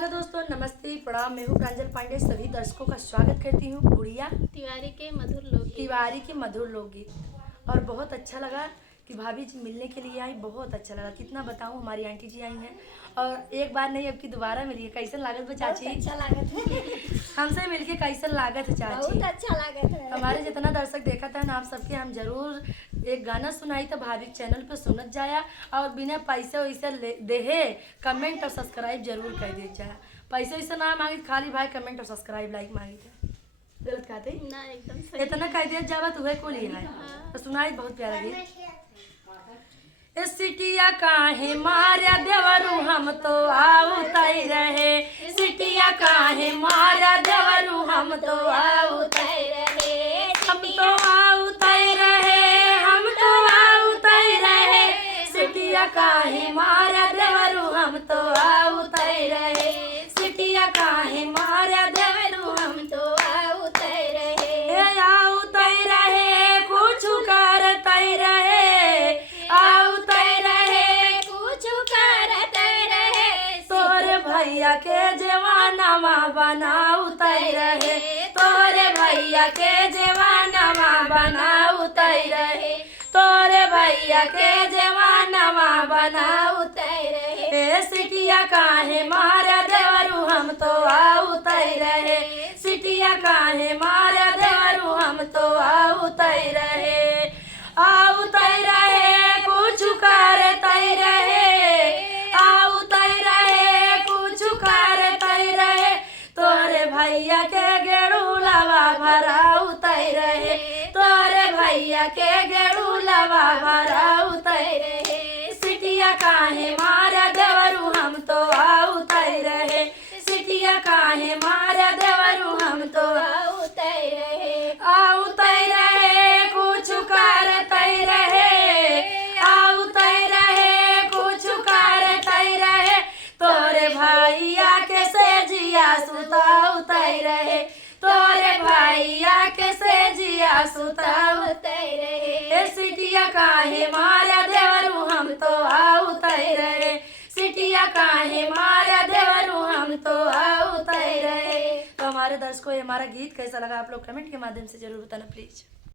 Hello दोस्तों, नमस्ते, प्रणाम। मैं हूँ प्रांजल पांडे। सभी दर्शकों का स्वागत करती हूँ गुड़िया तिवारी के मधुर लोकगीत। और बहुत अच्छा लगा कि भाभी जी मिलने के लिए आई। बहुत अच्छा लगा, कितना बताऊँ। हमारी आंटी जी आई हैं और एक बार नहीं अब की दोबारा मिली है। कैसन लागत है चाची? अच्छा लागत है। हमसे मिलके कैसन लागत है चाची? बहुत अच्छा लागत है। हमारे जितना दर्शक देखा था ना, आप सबके हम जरूर एक गाना सुनाई था भाभी चैनल पे सुनत जाया। और बिना पैसे वैसे देहे कमेंट और सब्सक्राइब जरूर कर दे जाए। पैसे वैसे ना मांगी, खाली भाई कमेंट और सब्सक्राइब लाइक मांगी थे। गलत कहते ना, एकदम सही। इतना कह दिया जावा तुम्हें को लिया है। हाँ। तो सुनाई बहुत प्यारा गीत। सिटिया काहे मारा देवरू हम तो आउतई रहे। सिटिया काहे मारा देवरू हम तो आउतई रहे। हम तो आउतई रहे, हम तो आउतई रहे। सिटिया काहे मारा देवरू हम तो आउतई रहे। सिटिया काहे मारा देवरू हम तो आउतई रहे। आउतई रहे, कुछ करतई रहे। भैया के जवानामा बनाउतई रहे। तोरे भैया के जवानामा बनाउतई रहे। तोरे भैया के जवानामा बनाउतई रहे। सिटिया काहे मारा देवरू हम तो आउतई रहे। सिटिया काहे मारा देवरू हम तो आउतई रहे। आउतई रहे, कुछ करतई रहे। भैया के गेड़ूलवा भराउतई रहे। तोरे भैया के गेड़ूलवा भराउतई रहे। सिटिया काहे मारा देवरू हम तो आउतई रहे। सिटिया काहे मारा देवरू हम तो आउतई रहे। आउतई रहे, कुछ करतई रहे। आउतई रहे, कुछ करतई रहे। तोरे भैया के सेजिया सुताउतई रहे। तोरे भैया के सेजिया सुताउतई रहे। सिटिया काहे मारा देवरू हम तो आउतई रहे। सिटिया काहे मारा देवरू हम तो आउतई रहे। तो हमारे दर्शकों, ये हमारा गीत कैसा लगा आप लोग कमेंट के माध्यम से जरूर बताना प्लीज।